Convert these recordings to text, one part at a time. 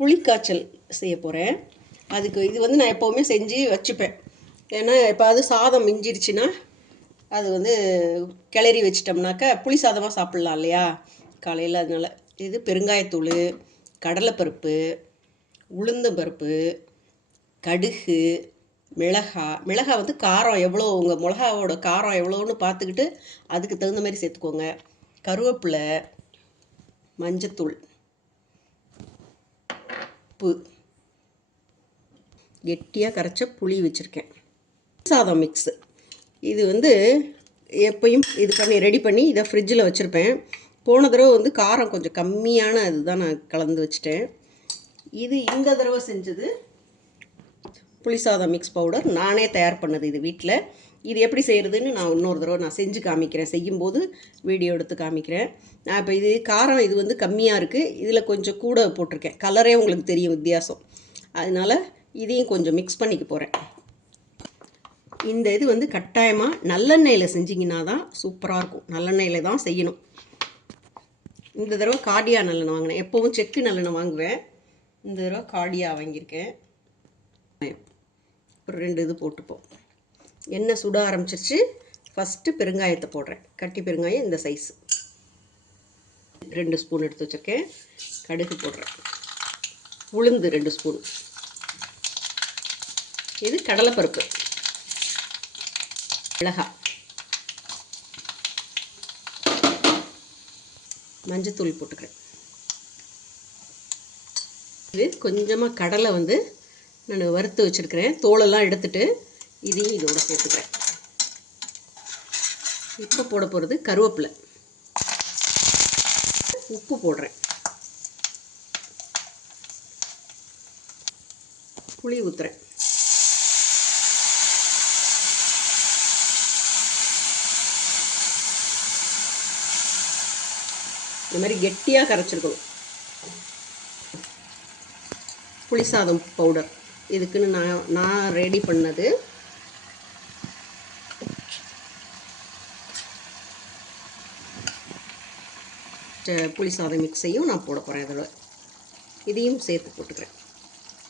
புளிக்காய்ச்சல் செய்ய போகிறேன் அதுக்கு இது வந்து நான் எப்போவுமே செஞ்சு வச்சுப்பேன். ஏன்னா எப்போது சாதம் மிஞ்சிருச்சுன்னா அது வந்து கிளறி வச்சிட்டோம்னாக்கா புளி சாதமாக சாப்பிட்லாம் இல்லையா? காலையில் அதனால. இது பெருங்காயத்தூள் கடலைப்பருப்பு உளுந்தம்பருப்பு கடுகு மிளகா. மிளகா வந்து காரம் எவ்வளோ உங்கள் மிளகாவோட காரம் எவ்வளோன்னு பார்த்துக்கிட்டு அதுக்கு தகுந்த மாதிரி சேர்த்துக்கோங்க. கருவேப்பிலை மஞ்சத்தூள். உப்பு. கெட்டியாக கரைச்ச புளி வச்சுருக்கேன். சாதம் மிக்ஸு இது வந்து எப்பயும் இது பண்ணி ரெடி பண்ணி இதை ஃப்ரிட்ஜில் வச்சுருப்பேன். போன தடவை வந்து காரம் கொஞ்சம் கம்மியான இதுதான் நான் கலந்து வச்சுட்டேன். இது இந்த தடவை செஞ்சது புளிசாதம் மிக்ஸ் பவுடர் நானே தயார் பண்ணது இது வீட்டில் இது எப்படி செய்கிறதுன்னு நான் இன்னொரு தடவை நான் செஞ்சு காமிக்கிறேன். செய்யும்போது வீடியோ எடுத்து காமிக்கிறேன். நான் இப்போ இது காரம் இது வந்து கம்மியாக இருக்குது இதில் கொஞ்சம் கூட போட்டிருக்கேன். கலரே உங்களுக்கு தெரியும் வித்தியாசம். அதனால் இதையும் கொஞ்சம் மிக்ஸ் பண்ணிக்க போகிறேன் இந்த இது வந்து கட்டாயமாக நல்லெண்ணெயில் செஞ்சிங்கன்னா தான் சூப்பராக இருக்கும். நல்லெண்ணெயில் தான் செய்யணும். இந்த தடவை காடியா நல்லெண்ணெய் வாங்கினேன். எப்போவும் செக்கு நல்லெண்ணெய் வாங்குவேன். இந்த தடவை காடியா வாங்கியிருக்கேன். ஒரு ரெண்டு இது போட்டுப்போம். எண்ணெய் சுட ஆரம்பிச்சிருச்சு. ஃபஸ்ட்டு பெருங்காயத்தை போடுறேன். கட்டி பெருங்காயம் இந்த சைஸ் ரெண்டு ஸ்பூன் எடுத்து வச்சுருக்கேன். கடுகு போடுறேன். உளுந்து ரெண்டு ஸ்பூன் இது கடலைப்பருப்பு. மிளகா. மஞ்சத்தூள் போட்டுக்கிறேன். இது கொஞ்சமாக கடலை வந்து நான் வறுத்து வச்சுருக்கிறேன். தோலெல்லாம் எடுத்துட்டு இதையும் இதோட சேர்த்துக்கிறேன். இப்போ போட போகிறது கருவேப்பிலை. உப்பு போடுறேன். புளி ஊற்றுறேன் இந்த மாதிரி கெட்டியாக கரைச்சிருக்கணும். புளி சாதம் பவுடர். இதுக்குன்னு நான் நான் ரெடி பண்ணது. புளி சாதம் மிக்ஸையும் நான் போட போகிறேன் அதில் இதையும் சேர்த்து போட்டுக்கிறேன்.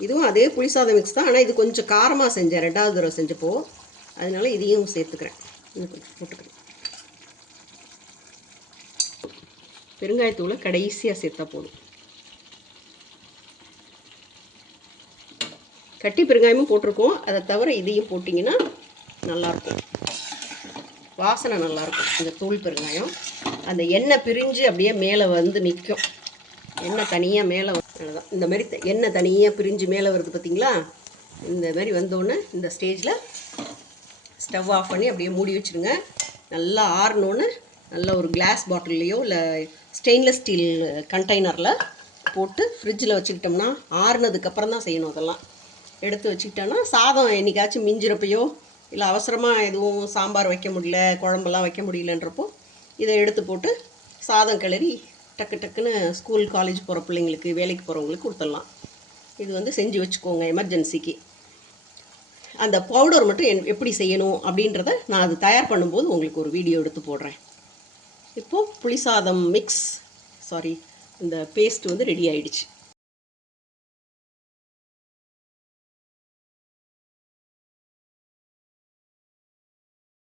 இதுவும் அதே புளி சாதம் மிக்ஸ் தான். ஆனால் இது கொஞ்சம் காரமாக செஞ்சேன். ரெண்டாவது தடவை செஞ்சப்போ. அதனால இதையும் சேர்த்துக்கிறேன். கொஞ்சம் போட்டுக்கிறேன். பெருங்காயத்தூளை கடைசியாக சேர்த்தா போதும். கட்டி பெருங்காயமும் போட்டிருக்கோம். அதை தவிர இதையும் போட்டிங்கன்னா நல்லாயிருக்கும். வாசனை நல்லாயிருக்கும். இந்த தூள் பெருங்காயம். அந்த எண்ணெய் பிரிஞ்சு அப்படியே மேலே வந்து நிற்கும். எண்ணெய் தனியாக மேலே அவ்வளோதான் இந்த மாதிரி எண்ணெய் தனியாக பிரிஞ்சு மேலே வருது பார்த்தீங்களா? இந்த மாதிரி வந்தோடனே இந்த ஸ்டேஜில் ஸ்டவ் ஆஃப் பண்ணி அப்படியே மூடி வச்சுருங்க. நல்லா ஆறினோன்னு நல்ல ஒரு கிளாஸ் பாட்டில்லையோ இல்லை ஸ்டெயின்லெஸ் ஸ்டீல் கண்டெய்னரில் போட்டு ஃப்ரிட்ஜில் வச்சுக்கிட்டோம்னா ஆறுனதுக்கப்புறம் தான் செய்யணும் அதெல்லாம். எடுத்து வச்சுக்கிட்டோன்னா சாதம் என்றைக்காச்சும் மிஞ்சிறப்பையோ இல்லை அவசரமாக எதுவும் சாம்பார் வைக்க முடியல குழம்பெல்லாம் வைக்க முடியலன்றப்போ இதை எடுத்து போட்டு சாதம் கிளறி டக்கு டக்குன்னு ஸ்கூல் காலேஜ் போகிற பிள்ளைங்களுக்கு வேலைக்கு போகிறவங்களுக்கு கொடுத்துடலாம். இது வந்து செஞ்சு வச்சுக்கோங்க எமர்ஜென்சிக்கு. அந்த பவுடர் மட்டும் என் எப்படி செய்யணும் அப்படின்றத நான் அது தயார் பண்ணும்போது உங்களுக்கு ஒரு வீடியோ எடுத்து போடுறேன். இப்போது புளிசாதம் மிக்ஸ் சாரி இந்த பேஸ்ட் வந்து ரெடி ஆயிடுச்சு.